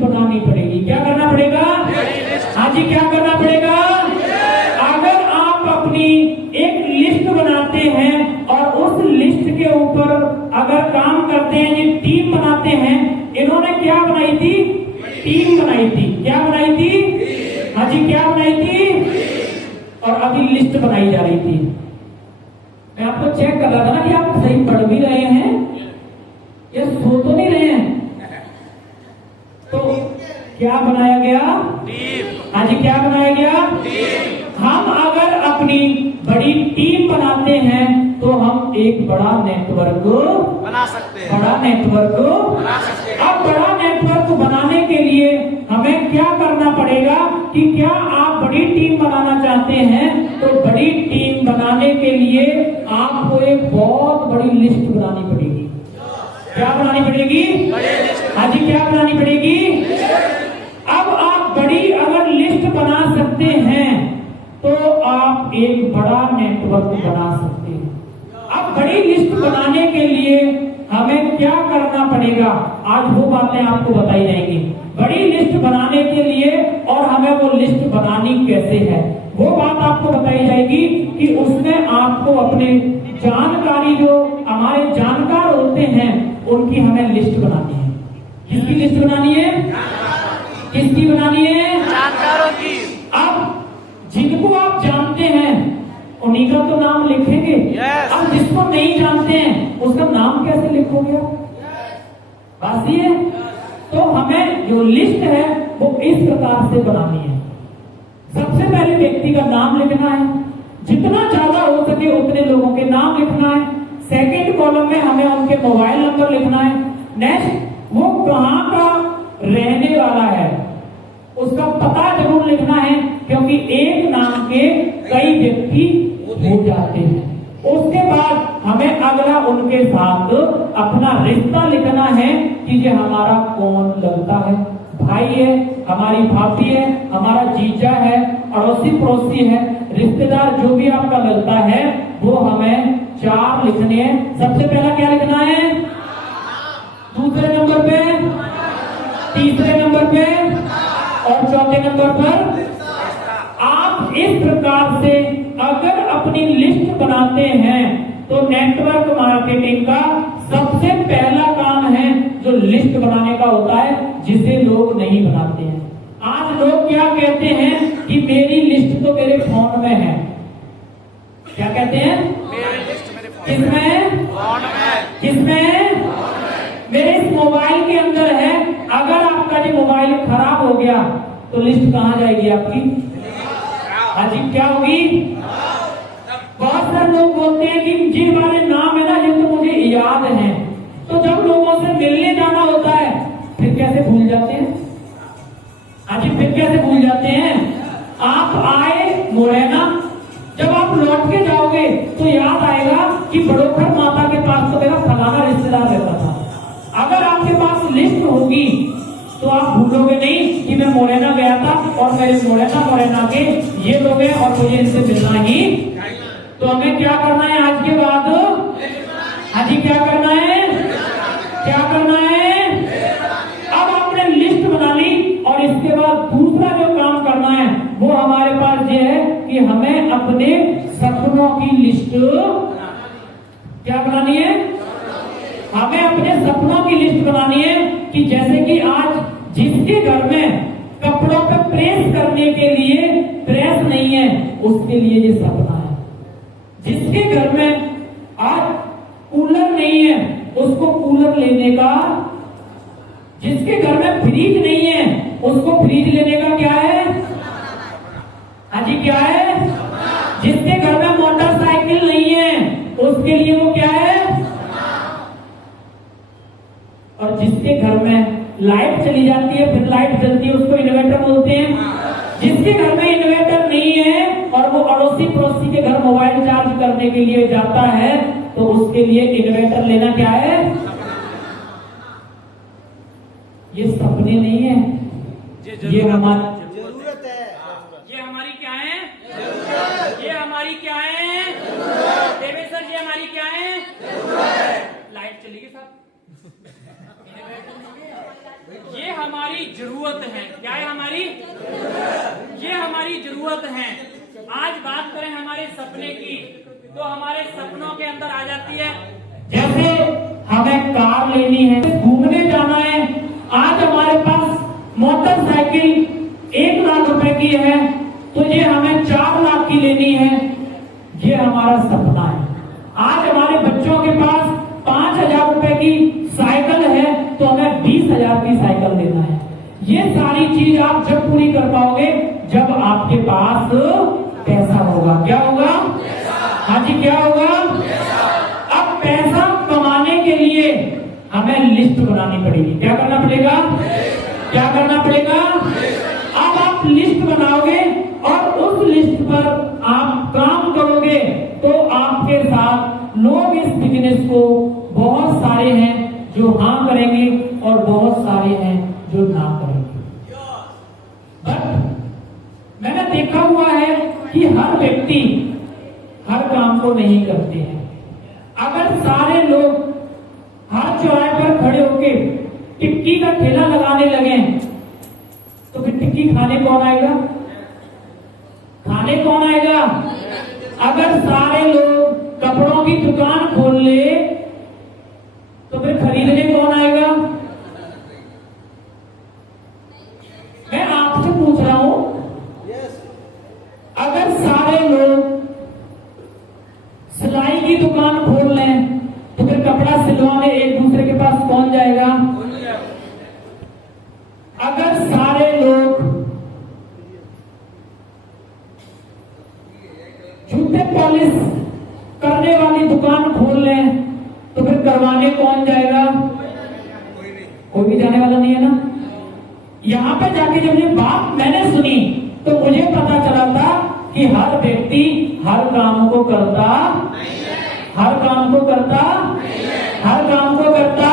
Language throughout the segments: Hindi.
बनानी पड़ेगी। क्या करना पड़ेगा? हाँ जी, क्या करना पड़ेगा? अगर आप अपनी एक लिस्ट बनाते हैं और उस लिस्ट के ऊपर अगर काम करते हैं, ये टीम बनाते हैं। इन्होंने क्या बनाई थी? टीम बनाई थी। क्या बनाई थी? हाँ जी, क्या बनाई थी? और अभी लिस्ट बनाई जा रही थी। मैं आपको चेक कर रहा था ना कि आप सही पढ़ भी रहे हैं या सो तो नहीं रहे हैं। तो क्या बनाया गया? हाँ जी, क्या बनाया गया? हम अगर अपनी बड़ी टीम बनाते हैं तो हम एक बड़ा नेटवर्क बना सकते हैं। बड़ा नेटवर्क बना सकते हैं। अब बड़ा नेटवर्क बनाने के लिए हमें क्या करना पड़ेगा कि क्या आप बड़ी टीम बनाना चाहते हैं तो बड़ी टीम बनाने के लिए आपको एक बहुत बड़ी लिस्ट बनानी पड़ेगी। क्या बनानी पड़ेगी? हाँ जी, क्या बनानी पड़ेगी? अब आप बड़ी अगर लिस्ट बना सकते हैं तो आप एक बड़ा नेटवर्क बना सकते हैं। अब बड़ी लिस्ट बनाने के लिए हमें क्या करना पड़ेगा, आज वो बातें आपको बताई जाएंगी। बड़ी लिस्ट बनाने के लिए और हमें वो लिस्ट बनानी कैसे है, वो बात आपको बताई जाएगी कि उसमें आपको अपने जानकारी, जो हमारे जानकार होते हैं, उनकी हमें लिस्ट बनानी है। किसकी लिस्ट बनानी है? किसकी बनानी है? जानकारों की। अब जिनको आप जानते हैं उन्हीं का तो नाम लिखेंगे। Yes. अब जिसको नहीं जानते हैं उसका नाम कैसे लिखोगे? बात ये है। तो हमें जो लिस्ट है वो इस प्रकार से बनानी है। सबसे पहले व्यक्ति का नाम लिखना है, जितना ज्यादा हो सके उतने लोगों के नाम लिखना है। सेकंड कॉलम में हमें उनके मोबाइल नंबर लिखना है। नेक्स्ट, वो कहाँ का रहने वाला है उसका पता जरूर लिखना है, क्योंकि एक नाम के कई व्यक्ति हो जाते हैं। उसके बाद हमें अगला उनके साथ अपना रिश्ता लिखना है कि ये हमारा कौन लगता है, भाई है, हमारी भाभी है, हमारा जीजा है, अड़ोसी पड़ोसी है, रिश्तेदार जो भी आपका लगता है वो हमें 4 लिखने हैं। सबसे पहला क्या लिखना है? दूसरे नंबर पे, तीसरे नंबर पे और चौथे नंबर पर। आप इस प्रकार से अगर अपनी लिस्ट बनाते हैं तो नेटवर्क मार्केटिंग का सबसे पहला काम है जो लिस्ट बनाने का होता है, जिसे लोग नहीं बनाते हैं। आज लोग क्या कहते हैं कि मेरी लिस्ट तो मेरे फोन में है। क्या कहते हैं? मेरी लिस्ट मेरे फोन किसमें? फोन में। किसमें? मेरे इस मोबाइल के अंदर है। अगर आपका ये मोबाइल खराब हो गया तो लिस्ट कहाँ जाएगी आपकी? हाँ जी, क्या होगी? बहुत सारे लोग बोलते हैं कि जिन वाले नाम है ना ये तो मुझे याद है, तो जब लोगों से मिलने जाना होता है फिर कैसे भूल जाते हैं? हाँ जी, फिर कैसे भूल जाते हैं? आप आए मुरैना, जब आप लौट के जाओगे तो याद आएगा कि बड़ोखर माता के पास तो मेरा फलाना रिश्तेदार रहता था। अगर आपके पास लिस्ट होगी तो आप भूलोगे नहीं कि मैं मुरैना गया था और मेरे मुरैना के ये लोग हैं और मुझे इनसे मिलना ही। तो हमें क्या करना है आज के बाद? हाँ जी, क्या करना है? क्या करना है? अब आपने लिस्ट बना ली और इसके बाद दूसरा जो काम करना है वो हमारे पास ये है कि हमें अपने सपनों की लिस्ट क्या बनानी है? हमें अपने सपनों की लिस्ट बनानी है कि जैसे कि आज जिसके घर में कपड़ों पे प्रेस करने के लिए प्रेस नहीं है उसके लिए ये सपना है। जिसके घर में आज कूलर नहीं है उसको कूलर लेने का, जिसके घर में फ्रिज नहीं है उसको फ्रिज लेने का क्या है? हाँ जी, क्या है? जिसके घर में मोटरसाइकिल नहीं है उसके लिए वो क्या है? और जिसके घर में लाइट चली जाती है फिर लाइट जलती है उसको इन्वर्टर बोलते हैं। जिसके घर में इन्वर्टर नहीं है और वो अड़ोसी पड़ोसी के घर मोबाइल चार्ज करने के लिए जाता है तो उसके लिए इन्वर्टर लेना क्या है? ये सपने नहीं है, ये हमारी जरूरत है। ये हमारी क्या है? ये हमारी क्या है? देवेश सर, ये हमारी क्या है? लाइट चलेगी साहब। ये हमारी जरूरत है। क्या है हमारी? ये हमारी जरूरत है। आज बात करें हमारे सपने की, तो हमारे सपनों के अंदर आ जाती है जैसे हमें कार लेनी है, घूमने जाना है। आज हमारे पास मोटरसाइकिल 1 लाख रुपए की है, तो ये हमें 4 लाख की लेनी है। ये हमारा सपना है। आज हमारे बच्चों के पास 5,000 रुपए की साइकिल है, तो हमें 20,000 की साइकिल लेना है। ये सारी चीज आप जब पूरी कर पाओगे जब आपके पास पैसा होगा। क्या होगा? हाँ जी, क्या होगा? अब पैसा कमाने के लिए हमें लिस्ट बनानी पड़ेगी। क्या करना पड़ेगा? क्या करना पड़ेगा? अब आप लिस्ट बनाओगे और उस लिस्ट पर आप काम करोगे, तो आपके साथ लोग इस बिजनेस को, बहुत सारे हैं जो हाँ करेंगे और बहुत सारे हैं जो ना करेंगे। बट मैंने देखा हुआ है कि हर व्यक्ति हर काम को नहीं करते हैं। अगर सारे लोग हर चौराहे पर खड़े होके टिक्की का ठेला लगाने लगे, तो फिर टिक्की खाने कौन आएगा? खाने कौन आएगा? अगर सारे लोग कपड़ों की दुकान खोल ले, तो फिर खरीदने कौन आएगा? मैं आपसे पूछ रहा हूं, अगर सारे लोग सिलाई की दुकान खोल लें, तो फिर कपड़ा सिलवाने एक दूसरे के पास कौन जाएगा? अगर सारे लोग जूते पॉलिश करने वाली दुकान खोल लें, तो फिर करवाने कौन जाएगा? कोई भी जाने वाला नहीं है ना। यहां पे जाके जब ये बात मैंने सुनी, तो मुझे पता चला था कि हर व्यक्ति हर काम को करता, हर काम को करता, हर काम को करता,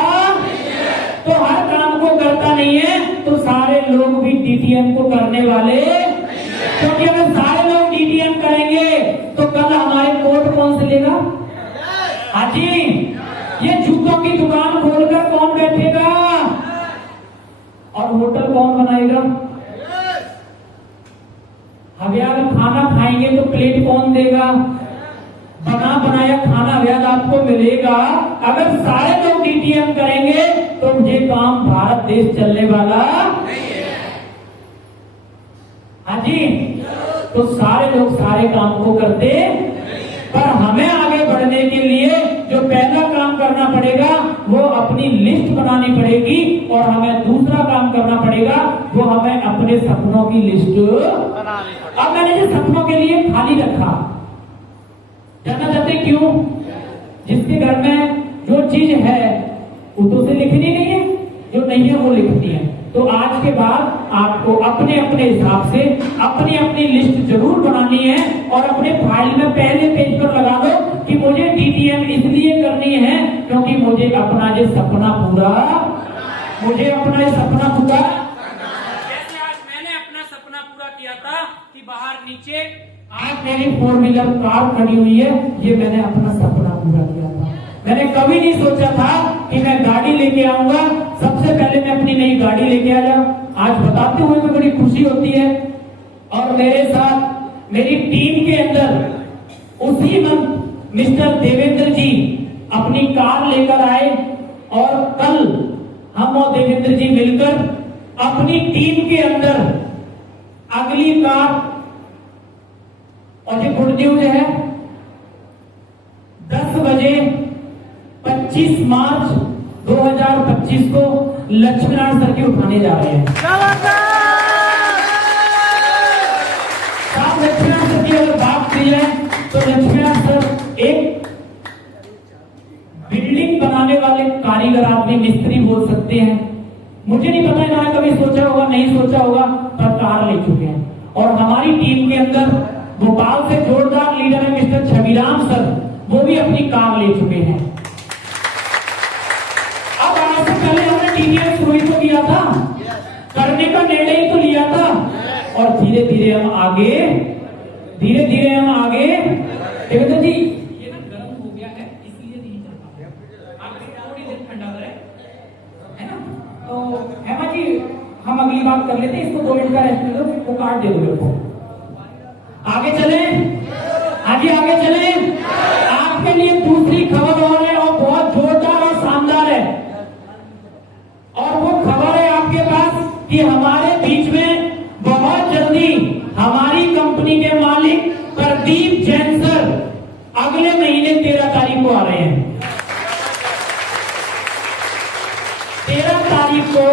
तो हर काम को करता नहीं है, तो सारे लोग भी डीटीएम को करने वाले, क्योंकि अगर सारे लोग डीटीएम करेंगे तो कल हमारे कोर्ट कौन से लेगा? हाँ जी, ये जूतों की दुकान खोलकर कौन बैठेगा और होटल कौन बनाएगा? अब यार खाना खाएंगे तो प्लेट कौन देगा? बना बनाया खाना याद आपको मिलेगा। अगर सारे लोग डीटीएम करेंगे तो ये काम भारत देश चलने वाला नहीं है। हाँ जी, तो सारे लोग सारे काम को करते, पर हमें आगे बढ़ने के लिए जो पहला काम करना पड़ेगा वो अपनी लिस्ट बनानी पड़ेगी, और हमें दूसरा काम करना पड़ेगा वो हमें अपने सपनों की लिस्ट बनानी पड़ेगी। अब मैंने जो सपनों के लिए खाली रखा, जानना चाहते क्यों? जिसके घर में जो चीज है वो तो उसे लिखनी नहीं है, जो नहीं है वो लिखती है। तो आज के बाद आपको अपने अपने हिसाब से अपनी अपनी लिस्ट जरूर बनानी है, और अपने फाइल में पहले पेज पर लगा दो कि मुझे डीटीएम इसलिए करनी है क्योंकि मुझे अपना ये सपना पूरा, मुझे अपना ये सपना पूरा। जैसे आज मैंने अपना सपना पूरा किया था कि बाहर नीचे आज मेरी 4 व्हीलर कार खड़ी हुई है, ये मैंने अपना सपना पूरा किया था। मैंने कभी नहीं सोचा था कि मैं गाड़ी लेके आऊंगा, सबसे पहले मैं अपनी नई गाड़ी लेके आया। आज बताते हुए भी बड़ी खुशी होती है। और मेरे साथ मेरी टीम के अंदर उसी मंथ मिस्टर देवेंद्र जी अपनी कार लेकर आए, और कल हम और देवेंद्र जी मिलकर अपनी टीम के अंदर अगली कार, और ये गुड न्यूज है, 10 बजे 25 मार्च 2025 को लक्ष्मीनारायण सर की उठाने जा रहे हैं। साहब लक्ष्मीनारायण सर की अगर बात की जाए तो लक्ष्मीनारायण सर एक बिल्डिंग बनाने वाले कारीगर, आदमी, मिस्त्री बोल सकते हैं। मुझे नहीं पता इन्होंने कभी सोचा होगा, नहीं सोचा होगा, पर कार ले चुके हैं। और हमारी टीम के अंदर भोपाल से जोरदार लीडर है मिस्टर छविराम सर, वो भी अपनी कार ले चुके हैं। अब आज से पहले हमने डीटीएम शुरू तो किया था, करने का निर्णय ही तो लिया था, और धीरे धीरे हम आगे, धीरे धीरे हम आगे। देवेंद्र जी, ये ना गर्म हो गया है इसलिए नहीं चल पा रहा, आप थोड़ी देर ठंडा करें, है ना। हम अगली बात कर लेते हैं। इसको 2 मिनट का रेस्ट दे दो, वो कार्ड दे दो मेरे को। आगे चले, आगे आगे चले। आपके लिए दूसरी खबर और है, और बहुत जोरदार और शानदार है। और वो खबर है आपके पास कि हमारे बीच में बहुत जल्दी हमारी कंपनी के मालिक प्रदीप जैन सर अगले महीने 13 तारीख को आ रहे हैं। 13 तारीख को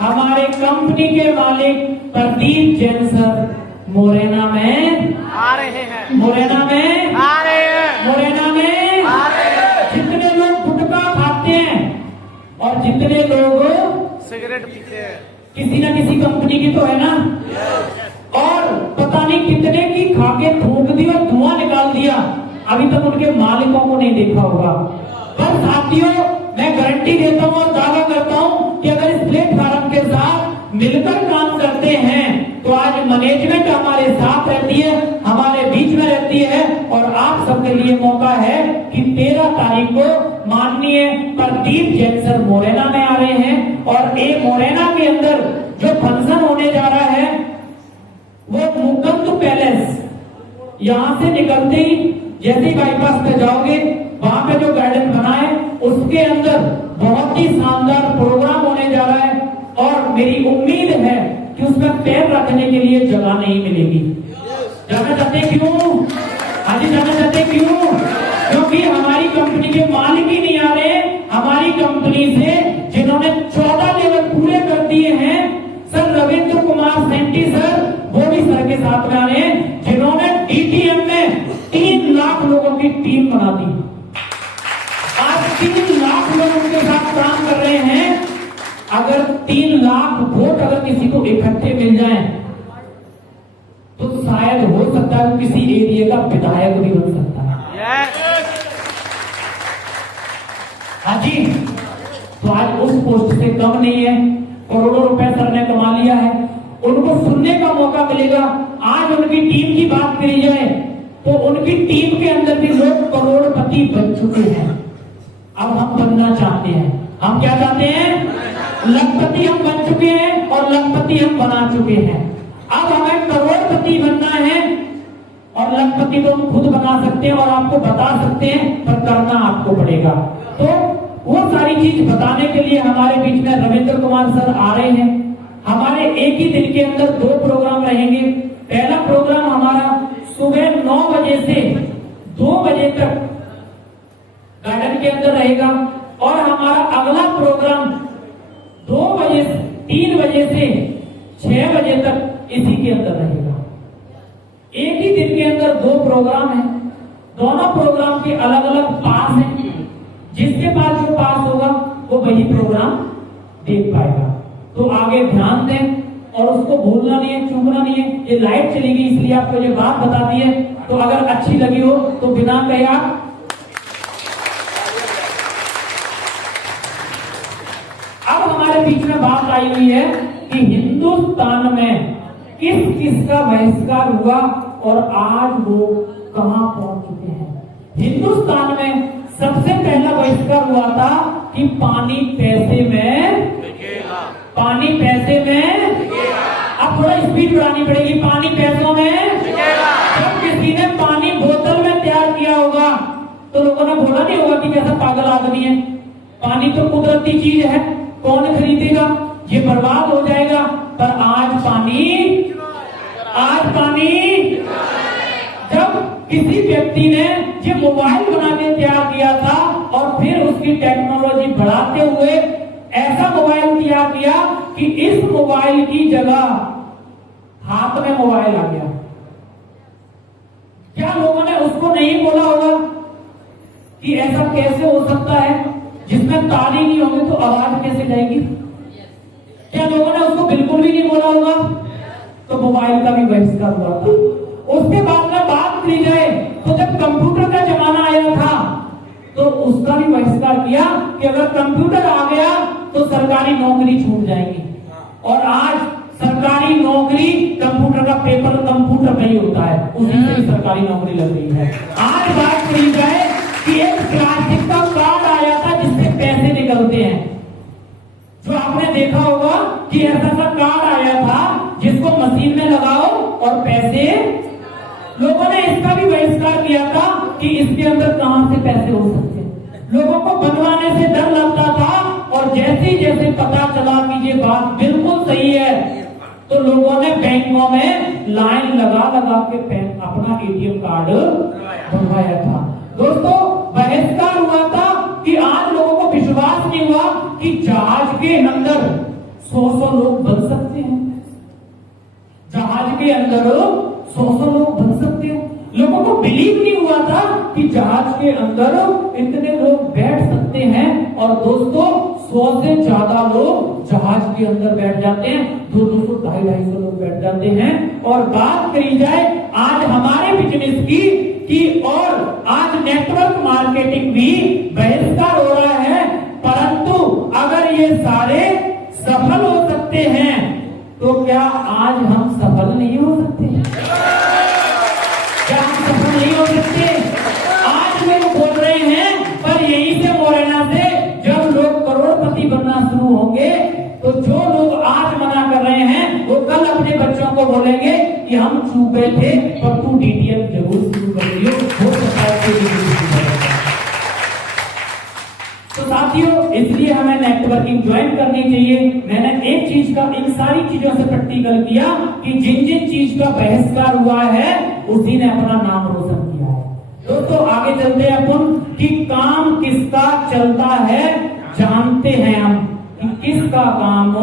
हमारे कंपनी के मालिक प्रदीप जैन सर मोरेना में आ रहे हैं, मोरेना में आ रहे हैं, मोरेना में आ रहे हैं। जितने लोग गुटखा खाते हैं और जितने लोग सिगरेट पीते हैं, किसी ना किसी कंपनी की तो है ना, और पता नहीं कितने की खा के थूक दी और धुआं निकाल दिया, अभी तक उनके मालिकों को नहीं देखा होगा। पर साथियों, मैं गारंटी देता हूं और दावा करता हूं कि अगर इस प्लेटफॉर्म के साथ मिलकर काम करते हैं तो आज मैनेजमेंट हमारे साथ रहती है, हमारे बीच में रहती है। और आप सबके लिए मौका है कि 13 तारीख को माननीय प्रदीप जैन सर मोरेना में आ रहे हैं, और ए मोरेना के अंदर जो फंक्शन होने जा रहा है वो मुकुंद पैलेस, यहां से निकलते ही जैसे ही बाईपास पे जाओगे, वहां पे जो गार्डन बना है उसके अंदर बहुत ही शानदार प्रोग्राम होने जा रहा है। और मेरी उम्मीद है कि उसमें पैर रखने के लिए जगह नहीं मिलेगी। जाना चाहते क्यों? हाँ जी, जाना चाहते क्यों? क्योंकि हमारी कंपनी के मालिक ही नहीं आ रहे। हमारी कंपनी से जिन्होंने 14 लेवल पूरे कर दिए हैं, सर रविंद्र कुमार सेंटी सर, वो भी सर के साथ में आ रहे हैं, जिन्होंने डीटीएम में 3 लाख लोगों की टीम बना दी। आज 3 लाख लोग उनके साथ काम कर रहे हैं। अगर 3 लाख वोट अगर किसी को इकट्ठे मिल जाएं तो शायद हो सकता है वो किसी एरिया का विधायक भी बन सकता है। हाँ जी, तो आज उस पोस्ट से कम नहीं है। करोड़ों रुपए सर ने कमा लिया है, उनको सुनने का मौका मिलेगा। आज उनकी टीम की बात करी जाए तो उनकी टीम के अंदर भी लोग करोड़पति बन चुके हैं। अब हम बनना चाहते हैं। हम क्या चाहते हैं? लखपति हम बन चुके हैं और लखपति हम बना चुके हैं। अब हमें करोड़पति बनना है, और लखपति तो हम खुद बना सकते हैं और आपको बता सकते हैं, पर करना आपको पड़ेगा। तो वो सारी चीज बताने के लिए हमारे बीच में रविंद्र कुमार सर आ रहे हैं। हमारे एक ही दिन के अंदर 2 प्रोग्राम रहेंगे। पहला प्रोग्राम हमारा सुबह 9 बजे से 2 बजे तक गार्डन के अंदर रहेगा, और हमारा अगला प्रोग्राम 3 बजे से 6 बजे तक इसी के अंदर रहेगा। एक ही दिन के अंदर 2 प्रोग्राम हैं। दोनों प्रोग्राम के अलग अलग पास हैं। जिसके पास जो पास होगा वो वही प्रोग्राम देख पाएगा। तो आगे ध्यान दें और उसको भूलना नहीं है, चूकना नहीं है। ये लाइट चली गई इसलिए आपको ये बात बता दी है। तो अगर अच्छी लगी हो तो बिना कहे आप अब हमारे बीच में बात आई हुई है कि हिंदुस्तान में किस किस का बहिष्कार हुआ और आज वो कहां पहुंच चुके हैं। हिंदुस्तान में सबसे पहला बहिष्कार हुआ था कि पानी पैसे में, पानी पैसे में। अब थोड़ा स्पीड बढ़ानी पड़ेगी। पानी पैसों में। जब किसी ने पानी बोतल में तैयार किया होगा तो लोगों ने बोला नहीं होगा कि कैसा पागल आदमी है। पानी तो कुदरती चीज है, कौन खरीदेगा, ये बर्बाद हो जाएगा। पर आज पानी जब किसी व्यक्ति ने ये मोबाइल बना के तैयार किया था और फिर उसकी टेक्नोलॉजी बढ़ाते हुए ऐसा मोबाइल तैयार किया कि इस मोबाइल की जगह हाथ में मोबाइल आ गया। क्या लोगों ने उसको नहीं बोला होगा कि ऐसा कैसे हो सकता है, जिसमें तार ही नहीं होंगे तो आवाज कैसे जाएगी? क्या लोगों ने उसको बिल्कुल भी नहीं बोला होगा? तो मोबाइल का भी बहिष्कार हुआ था। उसके बाद में बात की जाए तो जब कंप्यूटर का जमाना आया था तो उसका भी बहिष्कार किया कि अगर कंप्यूटर आ गया तो सरकारी नौकरी छूट जाएगी। और आज सरकारी नौकरी, कंप्यूटर का पेपर कंप्यूटर में ही होता है, उसी से ही सरकारी नौकरी लग रही है। आज बात की जाए कि एक प्लास्टिक का कार्ड आया था जिससे पैसे निकलते हैं, जो आपने देखा होगा कि ऐसा सा कार्ड आया था जिसको मशीन में लगाओ और पैसे, लोगों ने इसका भी बहिष्कार किया था कि इसके अंदर कहां से पैसे हो सकते हैं। लोगों को बनवाने से डर लगता था और जैसे जैसे पता चला कि ये बात बिल्कुल सही है तो लोगों ने बैंकों में लाइन लगा लगा के अपना एटीएम कार्ड बनवाया था। दोस्तों, बहिष्कार हुआ था कि आज लोगों को विश्वास नहीं हुआ कि जहाज के अंदर 100 लोग बन सकते हैं। जहाज के अंदर 100 लोग बन सकते हैं। लोगों को बिलीव नहीं हुआ था कि जहाज के अंदर इतने लोग बैठ सकते हैं। और दोस्तों, 100 से ज्यादा लोग जहाज के अंदर बैठ जाते हैं, 200, 250 लोग बैठ जाते हैं। और बात करी जाए आज हमारे बिजनेस की और आज नेटवर्क मार्केटिंग भी बहिष्कार हो रहा है, परंतु अगर ये सारे सफल हो सकते हैं तो क्या आज हम सफल नहीं हो सकते? क्या हम सफल नहीं हो सकते? आज लोग बोल रहे हैं, पर यहीं से मोरेना से जब लोग करोड़पति बनना शुरू होंगे तो जो लोग आज मना कर रहे हैं वो कल अपने बच्चों को बोलेंगे कि हम चूक गए थे, पर तू डीटीएम जरूर शुरू कर दियो, हो सकता है। तो साथियों, इसलिए हमें नेटवर्किंग ज्वाइन करनी चाहिए। मैंने एक चीज का इन सारी चीजों से प्रैक्टिकल किया कि जिन जिन चीज का बहिष्कार हुआ है उसी ने अपना नाम रोशन किया है। दोस्तों, आगे चलते हैं अपन कि काम किसका चलता है जानते हैं हम, कि किसका काम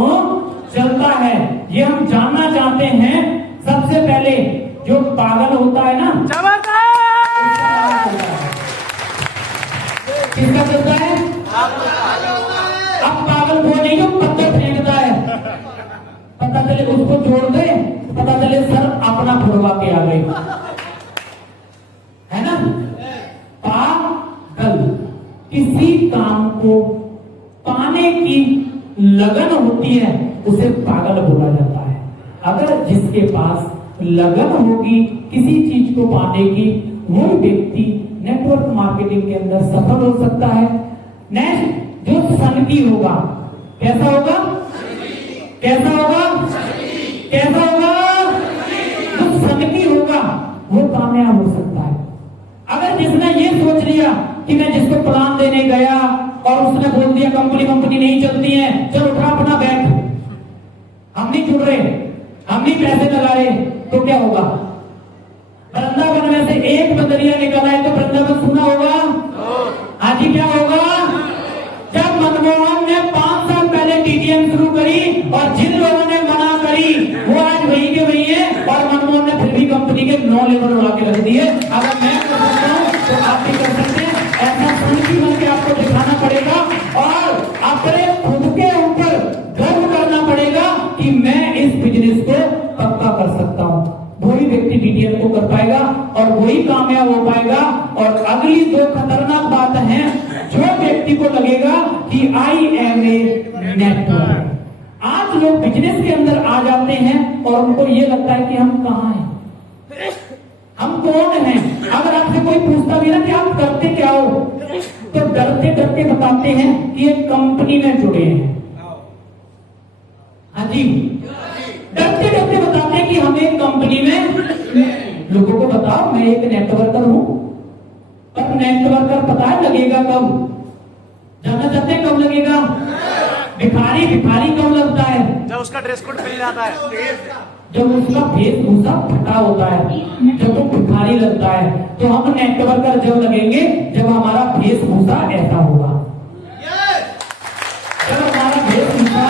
चलता है ये हम जानना चाहते हैं। सबसे पहले जो पागल होता है ना, किसका चलता है? अब पागल वो नहीं जो पत्थर फेंकता है, पता चले उसको जोड़ दे, पता चले सर अपना फुड़वा के आ गए, है ना। पागल किसी काम को पाने की लगन होती है उसे पागल बोला जाता है। अगर जिसके पास लगन होगी किसी चीज को पाने की, वो व्यक्ति नेटवर्क मार्केटिंग के अंदर सफल हो सकता है। नेक्स्ट, जो सनकी होगा, कैसा होगा? कैसा होगा? कैसा होगा? जो सनकी होगा वो कामयाब हो सकता है। अगर जिसने ये सोच लिया कि मैं जिसको प्लान देने गया और उसने बोल दिया कंपनी नहीं चलती है, चल उठा अपना बैग, हम नहीं जुड़ रहे, हम नहीं पैसे लगा रहे, तो क्या होगा? वृंदावन में से एक बदरिया निकल आए तो वृंदावन सुना होगा। आज ही क्या होगा? जब मनमोहन ने 5 साल पहले डीटीएम शुरू करी और जिन लोगों ने मना करी वो आज वही के वही है, और मनमोहन ने फिर भी कंपनी के 9 लेवल उड़ा के रख दिए। अगर मैं कर सकता हूं तो आप भी कर सकते हैं। ऐसा संकी बन के आपको दिखाना पड़ेगा और अपने खुद के ऊपर गर्व करना पड़ेगा कि मैं इस बिजनेस को पक्का कर सकता हूं। वही व्यक्ति डीटीएम को कर पाएगा और वही कामयाब हो पाएगा। और अगली 2 खतरनाक बात है, जो व्यक्ति को लगेगा कि आई एम ए नेटवर्क। आज लोग बिजनेस के अंदर आ जाते हैं और उनको ये लगता है कि हम कहां हैं, हम कौन हैं। अगर आपसे कोई पूछता भी ना कि आप करते क्या हो, तो डरते डरते बताते हैं कि एक कंपनी में जुड़े हैं। हाँ जी, डरते डरते बताते हैं कि हम एक कंपनी में। लोगों को बताओ मैं एक नेटवर्कर हूं, पर नेटवर्कर पता है लगेगा कब? जानना चाहते हैं कब लगेगा? भिखारी कब लगता है? जब उसका ड्रेस कोड मिल जाता है, जब उसका वेशभूषा फटा होता है, जब वो भिखारी लगता है। तो हम नेटवर्कर जब लगेंगे जब हमारा वेशभूषा ऐसा होगा, जब हमारा वेशभूषा,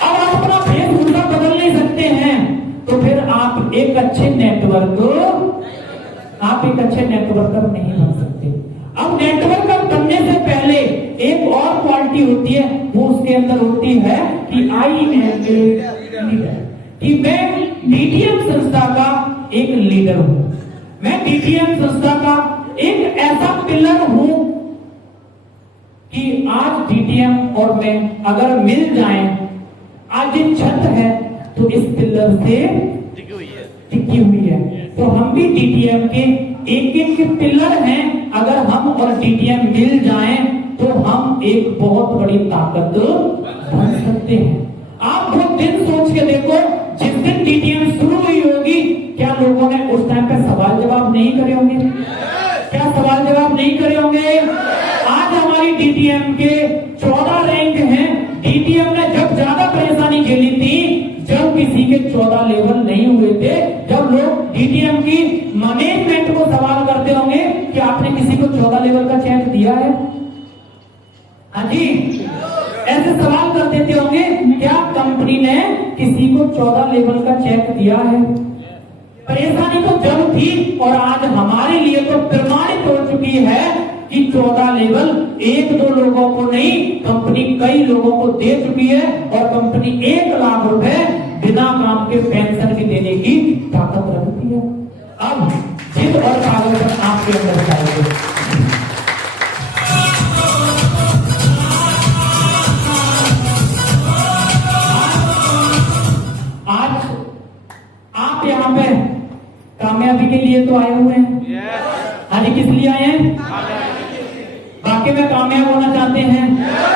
अब आप अपना वेशभूषा बदल नहीं सकते हैं तो फिर आप एक अच्छे नेटवर्कर नहीं बन सकते। अब नेटवर्कर बनने से पहले एक और क्वालिटी होती है, वो उसके अंदर होती है कि आई एम ए लीडर, कि मैं डीटीएम संस्था का एक लीडर हूं। मैं डीटीएम संस्था का एक ऐसा पिलर हूं कि आज डीटीएम और मैं अगर मिल जाएं, आज ये छत है तो इस पिलर से टिकी हुई है। तो हम भी डीटीएम के एक पिलर हैं। अगर हम और डीटीएम मिल जाएं तो हम एक बहुत बड़ी ताकत बन सकते हैं। आप वो दिन सोच के देखो जिस दिन डीटीएम शुरू हुई होगी, क्या लोगों ने उस टाइम पे सवाल जवाब नहीं करे होंगे? क्या सवाल जवाब नहीं करे होंगे? आज हमारी डीटीएम के 14 रैंक हैं। डीटीएम ने जब ज्यादा परेशानी झेली थी जब किसी के 14 लेवल नहीं हुए थे, जब लोग डीटीएम की मैनेजमेंट को सवाल करते होंगे कि आपने किसी को 14 लेवल का चेक दिया है? हाँ जी, ऐसे सवाल कर देते होंगे, क्या कंपनी ने किसी को 14 लेवल का चेक दिया है? परेशानी तो जब थी और आज हमारे लिए तो प्रमाणित हो चुकी है कि 14 लेवल 1-2 लोगों को नहीं, कंपनी कई लोगों को दे चुकी है और कंपनी 1 लाख रुपए बिना काम के पेंशन की देने की ताकत रखती है। अब जिद और पागलपन आपके अंदर चाहिए। आज आप यहाँ पे कामयाबी के लिए तो आए हुए हैं। हाँ जी, किस लिए आए हैं? वाकई में कामयाब होना चाहते हैं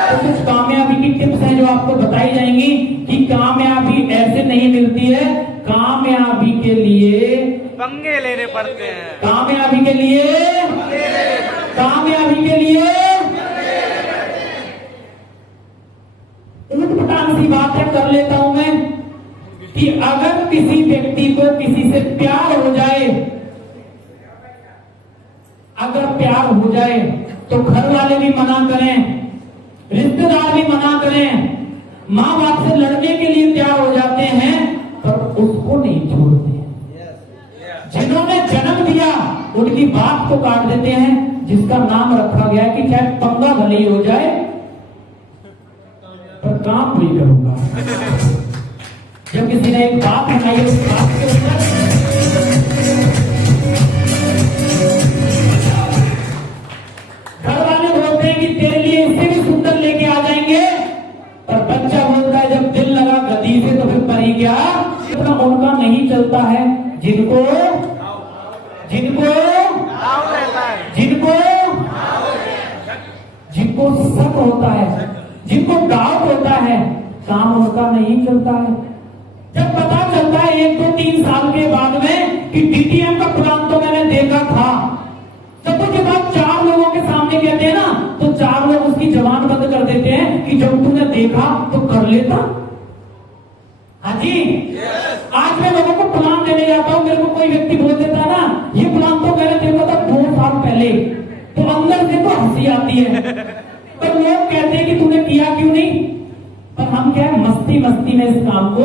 तो कुछ कामयाबी की टिप्स हैं जो आपको बताई जाएंगी कि कामयाबी ऐसे नहीं मिलती है। कामयाबी के लिए पंगे लेने पड़ते हैं। कामयाबी के लिए ऊटपटांग सी बात है, कर लेता हूं मैं, कि अगर किसी व्यक्ति को किसी से प्यार हो जाए, अगर प्यार हो जाए तो घर वाले भी मना करें, रिश्तेदार भी मना करें, माँ बाप से लड़ने के लिए तैयार हो जाते हैं, पर उसको नहीं छोड़ते। जिन्होंने जन्म दिया उनकी बात को काट देते हैं, जिसका नाम रखा गया कि चाहे पंगा भले ही हो जाए पर काम नहीं करूंगा। जब किसी ने एक बात बनाई उस बात के ऊपर घर वाले बोलते हैं कि तेरे लिए इससे भी सुंदर लेके आ जाएंगे, पर बच्चा बोलता है जब दिल लगा गदी से तो फिर परी क्या। इतना उनका नहीं चलता है जिनको शक होता है, जिनको डाउट होता है, काम उनका नहीं चलता है। जब पता चलता है 1-2-3 साल के बाद में कि डीटीएम का प्लान तो मैंने देखा था, जब उसके बाद 4 लोगों के सामने कहते हैं ना, तो 4 लोग उसकी जबान बंद कर देते हैं कि जब तूने देखा तो कर लेता। हाँ जी, आज मैं लोगों को प्लान देने जाता हूं, मेरे को कोई व्यक्ति बोल देता ना ये प्लान तो मैंने देखा था 2 साल पहले, तो अंदर से तो हंसी आती है, पर लोग कहते हैं कि तूने किया क्यों नहीं। पर हम क्या है, मस्ती मस्ती में इस काम को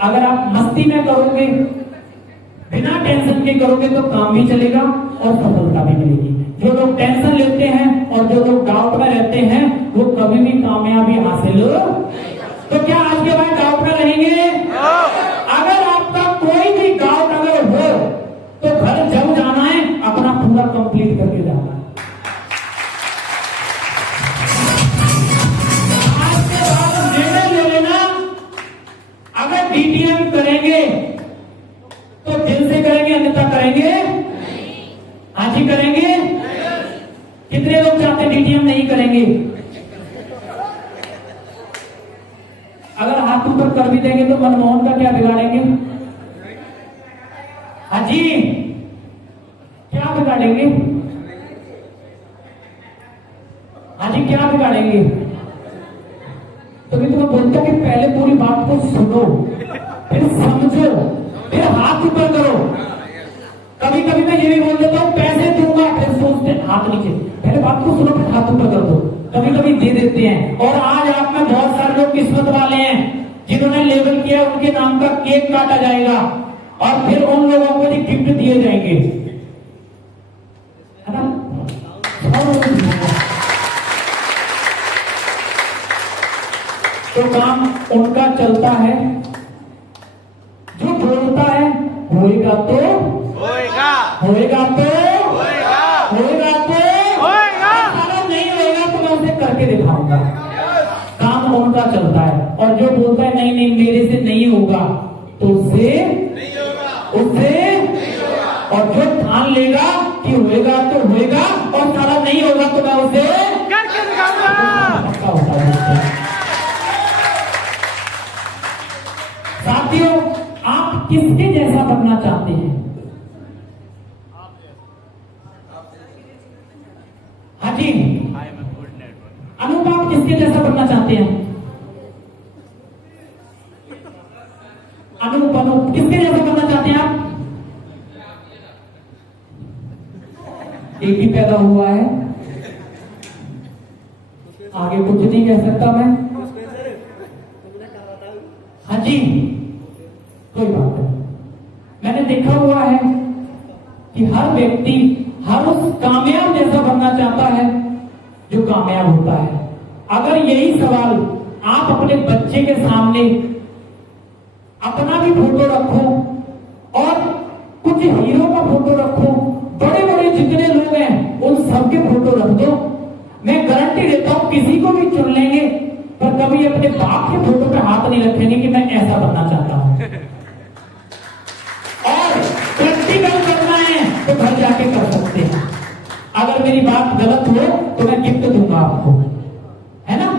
अगर आप मस्ती में करोगे, बिना टेंशन के करोगे तो काम भी चलेगा और सफलता भी मिलेगी। जो लोग टेंशन लेते हैं और जो लोग डाउट में रहते हैं वो कभी भी कामयाबी हासिल तो क्या आज के बाद डाउट में रहेंगे? अगर आपका कोई भी डाउट अगर हो तो घर जब जाना है अपना पूरा कंप्लीट करके जाना है। आज के बाद निर्णय ले लेना, अगर डीटीएम करेंगे तो दिल से करेंगे, अन्यथा करेंगे? हाँ जी, करेंगे? कितने लोग चाहते हैं डीटीएम नहीं करेंगे? अगर हाथ ऊपर कर भी देंगे तो मनमोहन का क्या बिगाड़ेंगे? हाँ जी, क्या बिगाड़ेंगे? हाँ जी, क्या बिगाड़ेंगे? तो मैं तुम्हें बोलता कि पहले पूरी बात को सुनो, फिर समझो, फिर हाथ ऊपर करो। कभी कभी मैं ये भी बोल देता हूँ पैसे दूंगा, फिर सोचते हाथ नीचे, पहले बात को सुनो फिर हाथ ऊपर कर दो। कभी कभी दे देते हैं। और आज आप में बहुत सारे लोग किस्मत वाले हैं जिन्होंने लेवल किया, उनके नाम का केक काटा जाएगा और फिर उन लोगों को भी गिफ्ट दिए जाएंगे, है ना? तो काम उनका चलता है जो बोलता है होएगा तो होएगा, होएगा तो होएगा, होएगा तो होएगा। अगर नहीं होएगा तो मैं उसे करके दिखाऊंगा। काम उनका चलता है और जो बोलता है नहीं नहीं मेरे से नहीं होगा तो उससे और जो ठान लेगा कि होएगा तो होएगा और सारा नहीं होगा तो मैं उसे करके दिखाऊंगा। साथियों, आप किसके जैसा बनना चाहते हैं? हाँ जी, I am good network. Anup, आप किसके जैसा बनना चाहते हैं? अनूप किसके जैसा बनना चाहते हैं आप? एक ही पैदा हुआ है, आगे कुछ नहीं कह सकता मैं। हाँ जी, कोई बात नहीं। मैंने देखा हुआ है कि हर व्यक्ति हर उस कामयाब जैसा बनना चाहता है जो कामयाब होता है। अगर यही सवाल आप अपने बच्चे के सामने अपना भी फोटो रखो और कुछ हीरो का फोटो रखो, बड़े बड़े जितने लोग हैं उन सबके फोटो रख दो, मैं गारंटी देता हूं किसी को भी चुन लेंगे, पर कभी अपने बाप के फोटो पे हाथ नहीं रखेंगे कि मैं ऐसा बनना चाहता हूं। और प्रैक्टिकल करना है तो घर जाके कर सकते हैं। अगर मेरी बात गलत हो तो मैं गिफ्ट दूंगा आपको, है ना?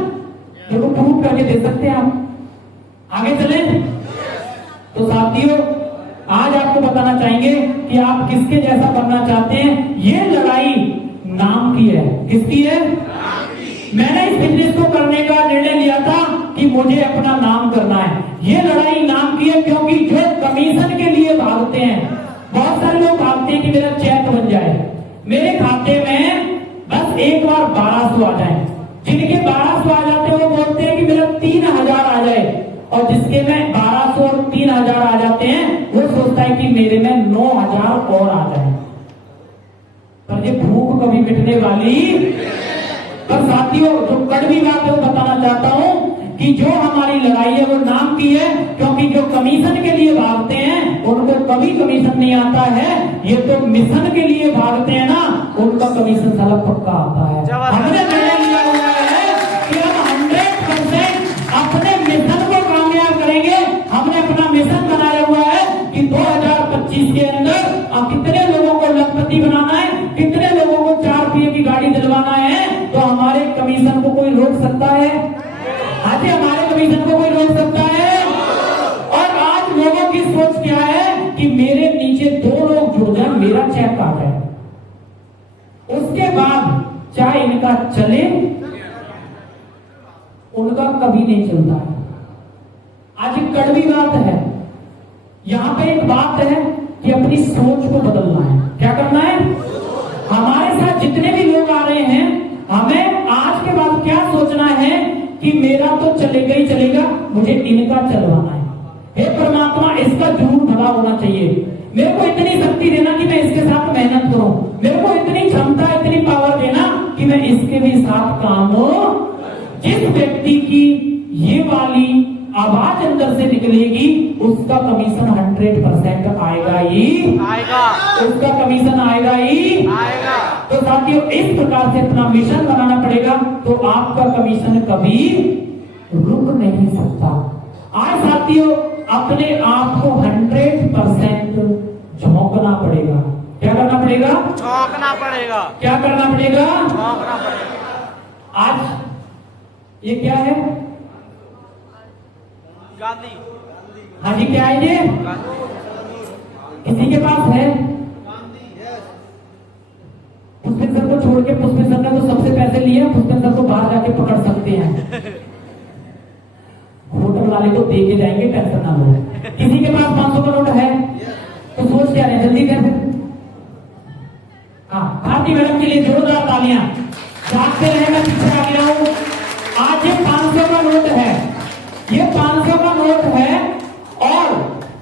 देखो, प्रूव करके दे सकते हैं आप। आगे चले तो साथियों, आज आपको बताना चाहेंगे कि आप किसके जैसा बनना चाहते हैं। ये लड़ाई नाम की है। किसकी है? मैंने इस बिजनेस को करने का निर्णय लिया था कि मुझे अपना नाम करना है। ये लड़ाई नाम की है, क्योंकि जो कमीशन के लिए भागते हैं, बहुत सारे लोग भागते हैं कि मेरा चेक बन जाए, मेरे खाते में बस एक बार 1200 आ जाए। जिनके 1200 आ जाते हैं वो बोलते हैं कि मेरा 3000 आ जाए, और जिसके में 1200 और 3000 आ जाते हैं वो सोचता है कि मेरे में 9000 और आ जाए। पर ये भूख कभी मिटने वाली। पर साथियों, जो कड़वी बात है वो बताना चाहता हूं कि जो हमारी लड़ाई है वो नाम की है, क्योंकि जो कमीशन के लिए भागते हैं उनको कभी कमीशन नहीं आता है। ये तो मिशन के लिए भागते हैं ना, उनका कमीशन साला पक्का आता है। हमने निर्णय लिया हुआ है कि हम 100% अपने मिशन को कामयाब करेंगे। हमने अपना मिशन बनाया हुआ है कि 2025 के अंदर कितने लोगों को लखपति बनाना है, कितने लोगों को 4 पहिए की गाड़ी दिलवाना है। तो हमारे कमीशन को कोई रोक सकता है? आज हमारे कमीशन को कोई रोक सकता है? और आज लोगों की सोच क्या है कि मेरे नीचे 2 लोग जुड़ जाए, मेरा चेक आ जाए, उसके बाद चाहे इनका चले, उनका कभी नहीं चलता है। आज एक कड़वी बात है, यहां पे एक बात है कि अपनी सोच को बदलना है। क्या करना है? हमारे साथ जितने भी लोग आ रहे हैं, हमें आज के बाद क्या सोचना है कि मेरा तो चलेगा ही चलेगा, मुझे इनका चलवाना है। हे परमात्मा, इसका जरूर भला होना चाहिए। मेरे को इतनी शक्ति देना कि मैं इसके साथ मेहनत करूं, मेरे को इतनी क्षमता, इतनी पावर देना कि मैं इसके भी साथ काम हो। जिस व्यक्ति की ये वाली आवाज अंदर से निकलेगी उसका कमीशन 100% आएगा ही आएगा, उसका कमीशन आएगा ही आएगा। तो साथियों, इस प्रकार से अपना मिशन बनाना पड़ेगा, तो आपका कमीशन कभी रुक नहीं सकता। आज साथियों, अपने आप को 100% झोंकना पड़ेगा। क्या करना पड़ेगा? झोंकना पड़ेगा। क्या करना पड़ेगा? झोंकना पड़ेगा। आज ये क्या है? गांधी। हाँ जी, क्या है ये? किसी के पास है? पुष्पिन सर को छोड़ के, पुष्पिन सर ने तो सबसे पैसे लिए, पुष्पिन सर को बाहर जाके पकड़ सकते हैं। होटल वाले को दे के जाएंगे, टेंशन ना लो। किसी के पास 500 का नोट है तो सोच क्या रहे, जल्दी कर। हाँ, भारती मैडम के लिए जोरदार तालियां। जागते रहे, मैं पीछे आ गया हूं। आज ये 500 का नोट है, ये 500 का नोट है, और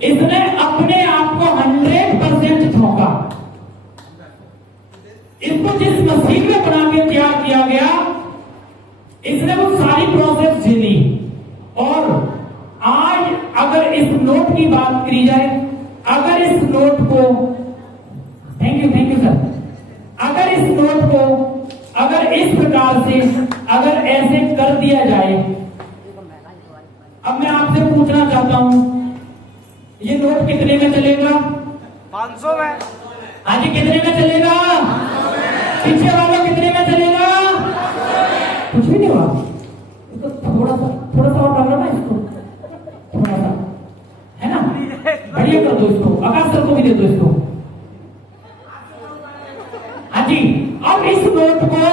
इसने अपने आप को 100% झोंका। इसको जिस मशीन में बना के तैयार किया गया, इसने वो सारी प्रोसेस झेली। और आज अगर इस नोट की बात करी जाए, अगर इस नोट को, थैंक यू सर, अगर इस नोट को अगर इस प्रकार से अगर ऐसे कर दिया जाए, अब मैं आपसे पूछना चाहता हूं, ये नोट कितने में चलेगा? 500 में। हाँ जी, कितने में चलेगा? पीछे वालों कितने में चलेगा? कुछ भी नहीं हुआ। थोड़ा सा और डाल लो ना इसको, थोड़ा सा, है ना, बढ़िया कर दो इसको, आकाश सर को भी दे दो इसको।